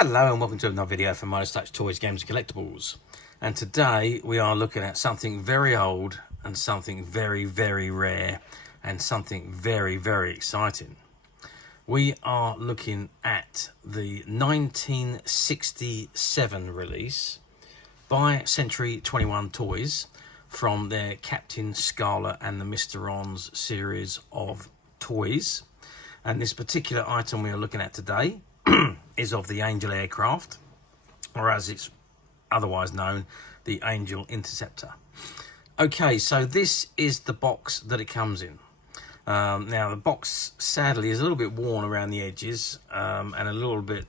Hello and welcome to another video from Midas Touch Toys, Games and Collectibles. And today we are looking at something very old and something very, very rare and something very, very exciting. We are looking at the 1967 release by Century 21 Toys from their Captain Scarlet and the Mysterons series of toys. And this particular item we are looking at today is of the Angel aircraft, or as it's otherwise known, the Angel Interceptor. Okay, so this is the box that it comes in. Now the box sadly is a little bit worn around the edges and a little bit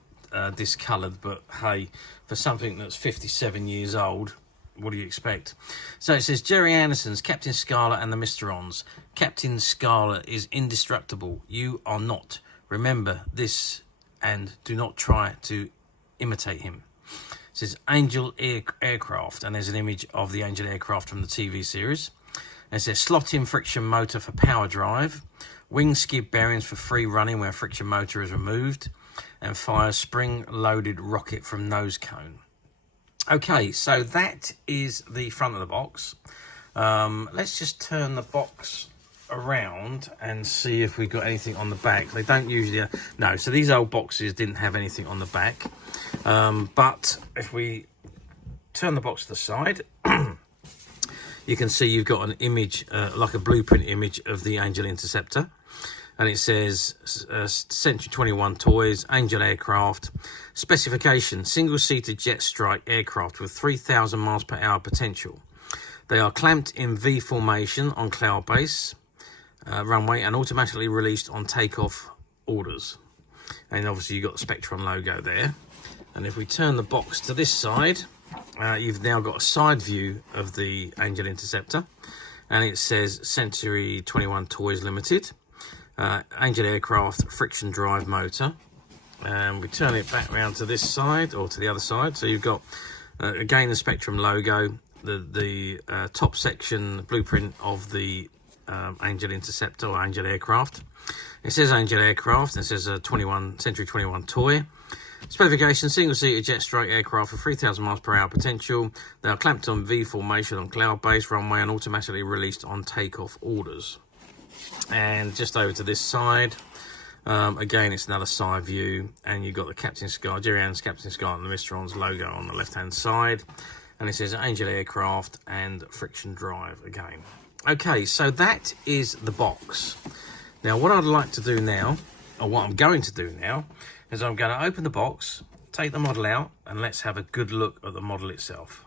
discoloured, but hey, for something that's 57 years old, what do you expect? So it says Gerry Anderson's Captain Scarlet and the Mysterons. Captain Scarlet is indestructible. You are not. Remember this and do not try to imitate him. It says Angel aircraft, and there's an image of the Angel aircraft from the TV series. And it says slot-in friction motor for power drive, wing skid bearings for free running where friction motor is removed, and fires spring-loaded rocket from nose cone. Okay, so that is the front of the box. Let's just turn the box around and see if we've got anything on the back. They don't usually no, so these old boxes didn't have anything on the back, but if we turn the box to the side, you can see you've got an image, like a blueprint image of the Angel Interceptor, and it says Century 21 Toys, Angel aircraft. Specification: single-seater jet strike aircraft with 3,000 miles per hour potential. They are clamped in V formation on cloud base runway and automatically released on takeoff orders. And obviously you've got the Spectron logo there. And if we turn the box to this side, you've now got a side view of the Angel Interceptor, and it says Century 21 Toys Limited, Angel aircraft friction drive motor. And we turn it back around to this side, or to the other side, so you've got again the Spectrum logo, the top section blueprint of the Angel Interceptor or Angel aircraft. It says Angel aircraft, and it says Century 21 toy. Specification: single-seater jet strike aircraft with 3,000 miles per hour potential. They are clamped on V formation on cloud-based runway and automatically released on takeoff orders. And just over to this side, again it's another side view, and you've got the Gerry Anderson's Captain Scarlet and the Mysterons logo on the left-hand side. And it says Angel aircraft and friction drive again. Okay, so that is the box. Now what I'd like to do now, or what I'm going to do now, is I'm going to open the box, take the model out, and let's have a good look at the model itself.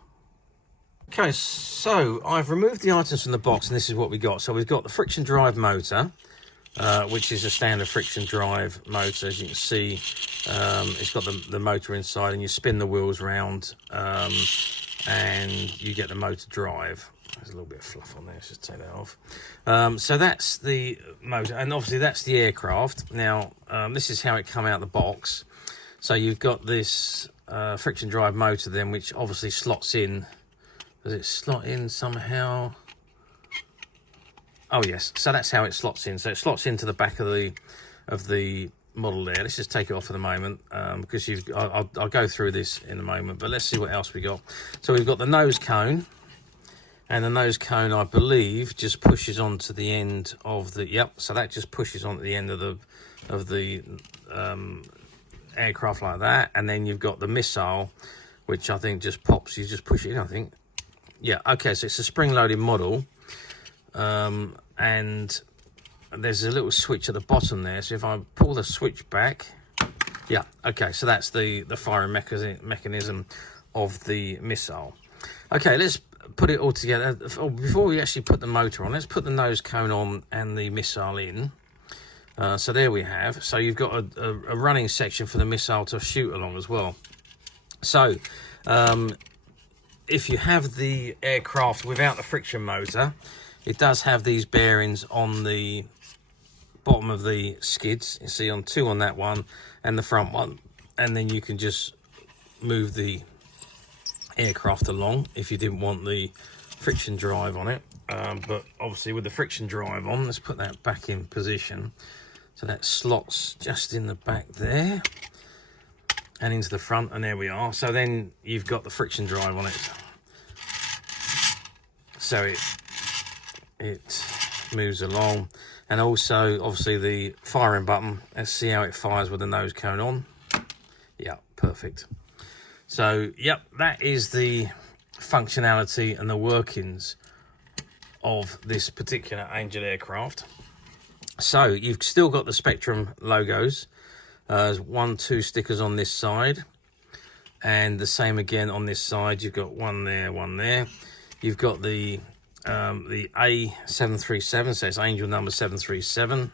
Okay, so I've removed the items from the box, and this is what we got. So we've got the friction drive motor, which is a standard friction drive motor. As you can see, it's got the motor inside, and you spin the wheels round, and you get the motor drive. There's a little bit of fluff on there, let's just take that off. So that's the motor, and obviously that's the aircraft. Now, this is how it come out of the box. So you've got this friction drive motor then, which obviously slots in. Does it slot in somehow? Oh yes, so that's how it slots in. So it slots into the back of the model there. Let's just take it off for the moment, because I'll go through this in a moment, but let's see what else we got. So we've got the nose cone, and the nose cone, I believe, just pushes onto the end of the, yep, so that just pushes onto the end of the aircraft like that. And then you've got the missile, which I think just pops, you just push it in, I think. Yeah, okay, so it's a spring-loaded model, and there's a little switch at the bottom there. So if I pull the switch back, yeah, okay, so that's the firing mechanism of the missile. Okay, let's put it all together. Before we actually put the motor on, let's put the nose cone on and the missile in. So there we have. So you've got a running section for the missile to shoot along as well. So if you have the aircraft without the friction motor, it does have these bearings on the bottom of the skids. You see on two on that one and the front one, and then you can just move the aircraft along if you didn't want the friction drive on it. But obviously with the friction drive on, let's put that back in position. So that slots just in the back there. and into the front, and there we are. So then you've got the friction drive on it, so it moves along, and also obviously the firing button. Let's see how it fires with the nose cone on. Yeah, perfect. So yep, that is the functionality and the workings of this particular Angel aircraft. So you've still got the Spectrum logos. There's 1, 2 stickers on this side, and the same again on this side. You've got one there. You've got the A737, so it's Angel number 737,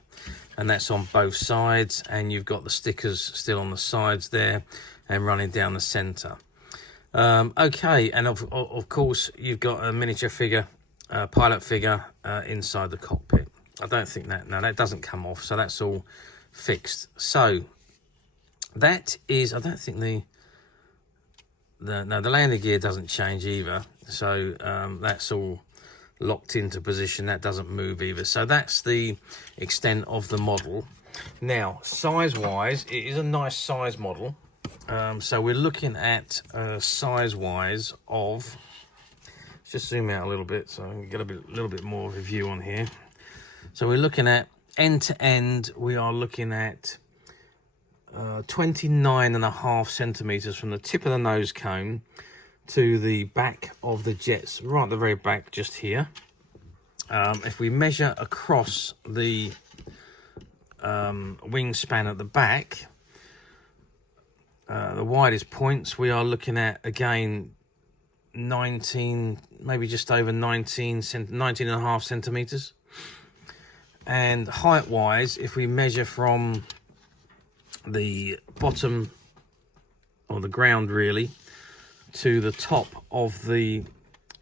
and that's on both sides. And you've got the stickers still on the sides there and running down the center. Okay, and of course you've got a miniature figure, pilot figure inside the cockpit. I don't think that, no, that doesn't come off, so that's all fixed. So that is, I don't think the landing gear doesn't change either, so that's all locked into position. That doesn't move either. So that's the extent of the model. Now, size-wise, it is a nice size model. So we're looking at size-wise of, let's just zoom out a little bit so I can get a little bit more of a view on here. So we're looking at end to end, we are looking at 29.5 centimeters from the tip of the nose cone to the back of the jets, right at the very back, just here. If we measure across the wingspan at the back, the widest points, we are looking at, again, 19, maybe just over 19.5 centimeters. And height-wise, if we measure from the bottom, or the ground really, to the top of the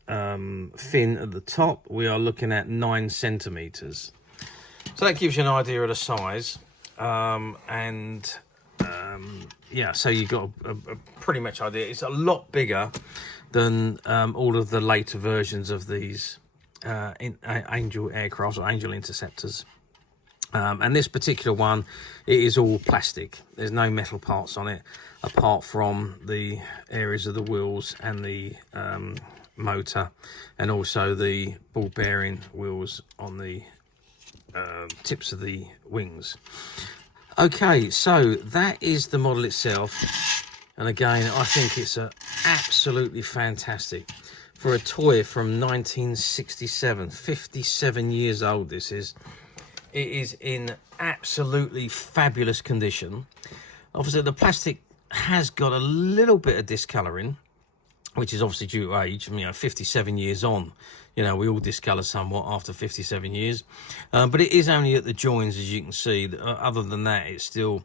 fin at the top, we are looking at 9 centimeters. So that gives you an idea of the size. Yeah, so you've got a pretty much idea. It's a lot bigger than all of the later versions of these Angel aircraft or Angel Interceptors. And this particular one, it is all plastic. There's no metal parts on it, apart from the areas of the wheels and the motor, and also the ball bearing wheels on the tips of the wings. Okay, so that is the model itself, and again, I think it's absolutely fantastic for a toy from 1967. 57 years old this is. It is in absolutely fabulous condition. Obviously the plastic has got a little bit of discolouring, which is obviously due to age. You know, 57 years on, you know, we all discolour somewhat after 57 years. But it is only at the joins, as you can see. Other than that, it's still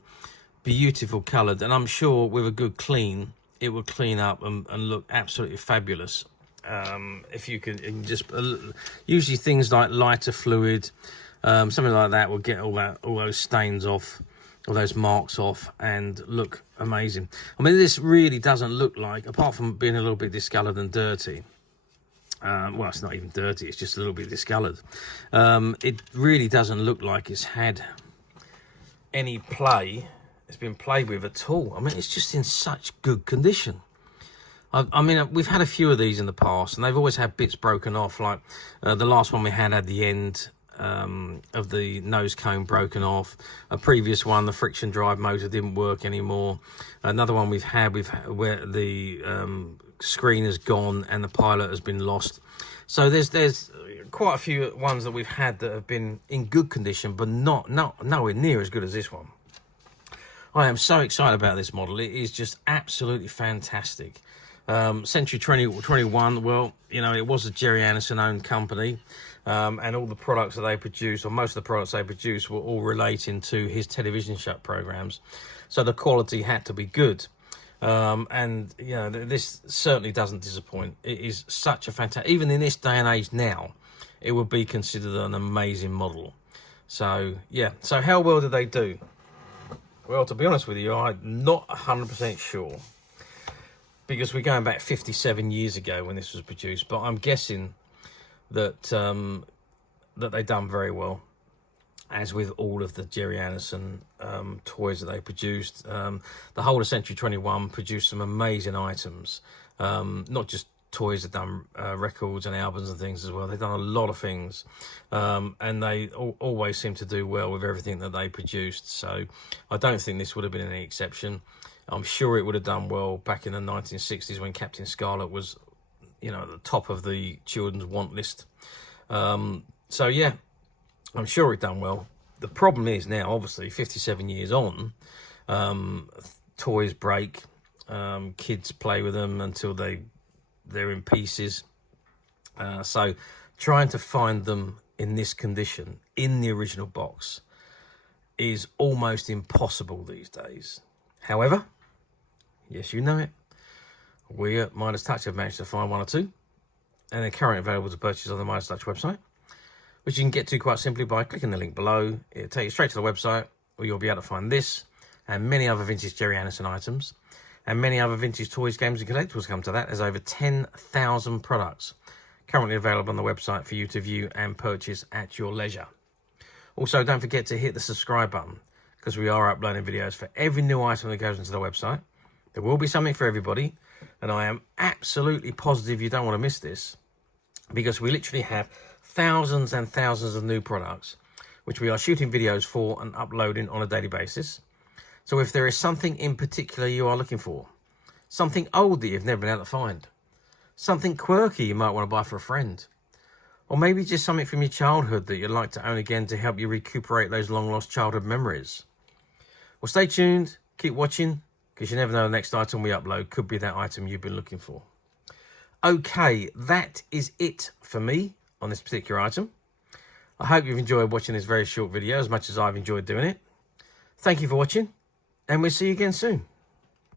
beautiful coloured. And I'm sure with a good clean, it will clean up and look absolutely fabulous. If you can just, usually things like lighter fluid, something like that will get all those stains off, all those marks off, and look amazing. I mean, this really doesn't look like, apart from being a little bit discoloured and dirty, well, it's not even dirty, it's just a little bit discoloured. It really doesn't look like it's had any play, it's been played with at all. I mean, it's just in such good condition. I mean, we've had a few of these in the past, and they've always had bits broken off. Like the last one we had the end of the nose cone broken off. A previous one, the friction drive motor didn't work anymore. Another one we've had where the screen has gone and the pilot has been lost. So there's quite a few ones that we've had that have been in good condition, but nowhere near as good as this one. I am so excited about this model. It is just absolutely fantastic. Century 2021, well, you know, it was a Gerry owned company, and all the products that they produced, or most of the products they produced, were all relating to his television show programs, so the quality had to be good. And you know, this certainly doesn't disappoint. It is such a fantastic, even in this day and age now, it would be considered an amazing model. So yeah, so how well did they do? Well, to be honest with you, I'm not 100% sure, because we're going back 57 years ago when this was produced, but I'm guessing that that they've done very well. as with all of the Gerry Anderson toys that they produced. The whole of Century 21 produced some amazing items, not just toys, they've done records and albums and things as well. They've done a lot of things, and they always seem to do well with everything that they produced. So I don't think this would have been any exception. I'm sure it would have done well back in the 1960s when Captain Scarlet was, you know, at the top of the children's want list. So yeah, I'm sure it done well. The problem is now, obviously, 57 years on, toys break, kids play with them until they're in pieces. So trying to find them in this condition, in the original box, is almost impossible these days. However, yes, you know it, we at Midas Touch have managed to find one or two, and they're currently available to purchase on the Midas Touch website, which you can get to quite simply by clicking the link below. It'll take you straight to the website, where you'll be able to find this and many other vintage Gerry Anderson items, and many other vintage toys, games and collectibles come to that. There's over 10,000 products currently available on the website for you to view and purchase at your leisure. Also, don't forget to hit the subscribe button, because we are uploading videos for every new item that goes into the website. There will be something for everybody, and I am absolutely positive you don't want to miss this, because we literally have thousands and thousands of new products which we are shooting videos for and uploading on a daily basis. So if there is something in particular you are looking for, something old that you've never been able to find, something quirky you might want to buy for a friend, or maybe just something from your childhood that you'd like to own again to help you recuperate those long lost childhood memories, well, stay tuned, keep watching, because you never know, the next item we upload could be that item you've been looking for. Okay, that is it for me on this particular item. I hope you've enjoyed watching this very short video as much as I've enjoyed doing it. Thank you for watching, and we'll see you again soon.